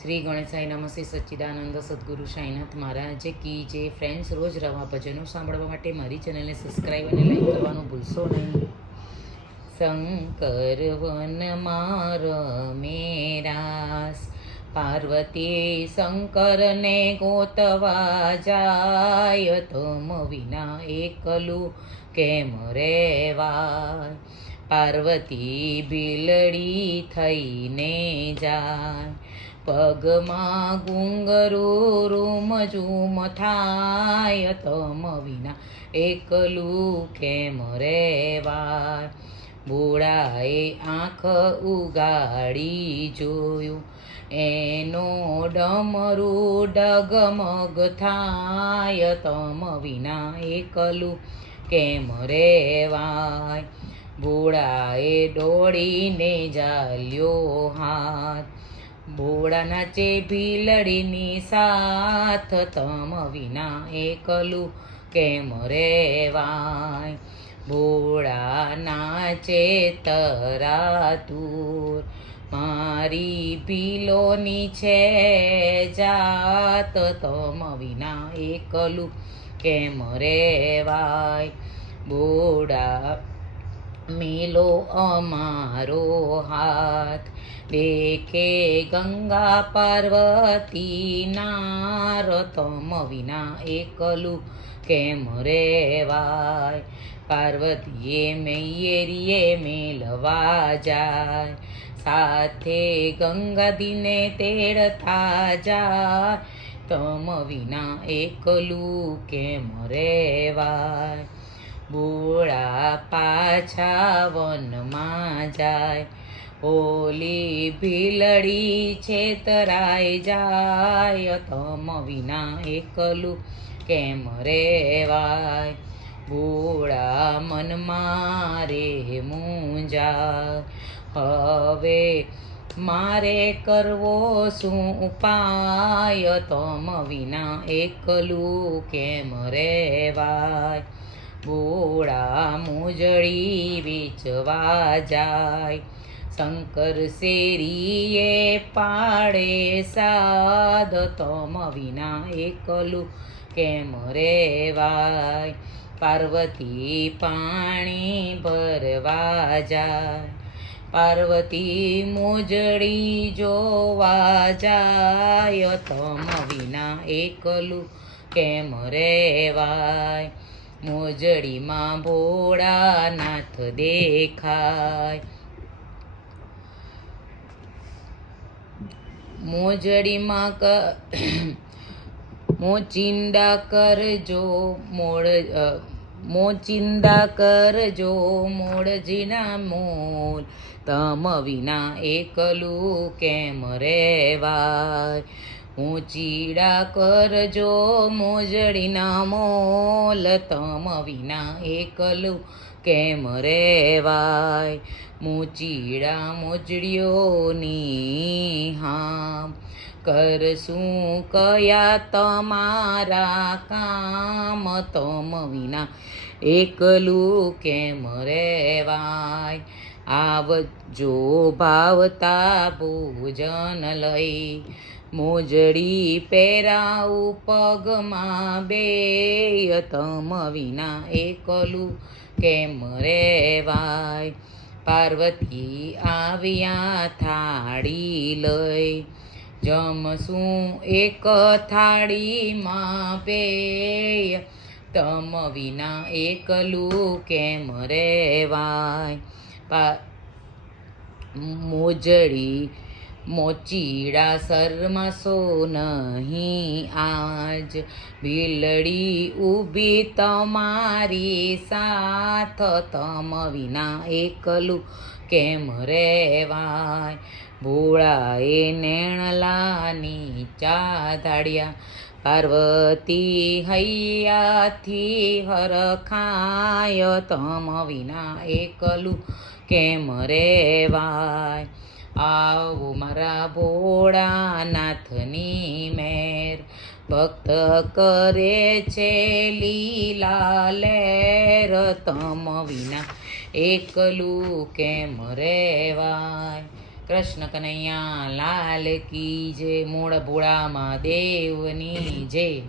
श्री गणेशाय नमः श्री सच्चिदानंद सद्गुरु साईनाथ महाराज की जय। फ्रेंड्स, रोज रवा भजनों सांभळवा माटे मारी चेनलने सब्सक्राइब અને લાઈક કરવાનું ભૂલશો નહીં। શંકર વનમાં રમેરાસ, પાર્વતી શંકરને ગોતવા જાય, તમ વિના એકલું કેમ રેવાય। પાર્વતી બિલડી થઈને જાય, પગમાં ઘૂંઘરું રૂમ ઝૂમ થાય, તમ વિના એકલું કેમ રેવાય। ભોળાએ આંખ ઉગાડી જોયું, એનો ડમરું ડગમગ થાય, તમ વિના એકલું કેમ રેવાય। ભોળાએ દોડીને ઝાલ્યો હાથ, ભોળા નાચે ભીલડીની સાથ, તમ વિના એકલું કેમ રેવાય। ભોળા નાચે તરાતુર, મારી ભીલોની છે જાત, તમ વિના એકલું કેમ રેવાય। ભોળા મેલો અમારો હાથ, દેખે ગંગા પાર્વતી નાર, તમ વિના એકલું કેમ રેવાય। પાર્વતીએ મૈયેરીએ મેલવા જાય, સાથે ગંગાદીને તેડતા જાય, તમ વિના એકલું કેમ રેવાય। ભોળા પાછા વનમાં જાય, ઓલી ભીલડી છેતરાઈ જાય, તમ વિના એકલું કેમ રેવાય। ભોળા મનમાં રે મૂંઝા, હવે મારે કરવો શું ઉપાય, તમ વિના એકલું કેમ રેવાય। ભોળા મોજડી વેચવા જાય, શંકર શેરીએ પાડે સાદ, તમ વિના એકલું કેમ રેવાય। પાર્વતી પાણી ભરવા જાય, પાર્વતી મોજડી જોવા જાય, તમ વિના એકલું કેમ રેવાય। મોજડીમાં ભોળાનાથ દેખાય, મોજડીમાં મોચિંદા કરજો મોચિંદા કરજો મોળજીના મોલ, તમ વિના એકલું કેમ રેવાય। મોચીડા કરજો મોજડીના મોલ, તમ વિના એકલું કેમ રેવાય। મોચીડા મોજડીઓની હામ, કરશું કયા તમારા કામ, તમ વિના એકલું કેમ રેવાય। આવજો ભાવતા ભોજન લઈ, મોજડી પહેરાવું પગમાં બે, તમ વિના એકલું કેમ રેવાય। પાર્વતી આવ્યા થાળી લઈ, જમશું એક થાળીમાં બે, તમ વિના એકલું કેમ રેવાય। મોજડી મોચીડા શરમશો નહીં આજ, ભીલડી ઊભી તમારી સાથ, તમ વિના એકલું કેમ રેવાય। ભોળાએ નેણલાની ચાધાડ્યા, પાર્વતી હૈયાથી હરખાય, તમ વિના એકલું કેમ રેવાય। આવો મારા ભોળાનાથની મેર, ભક્ત કરે છે લીલા લેર, તમ વિના એકલું કેમ રેવાય। કૃષ્ણ કનૈયા લાલ કી જય. મૂળ ભોળા મહાદેવની જય.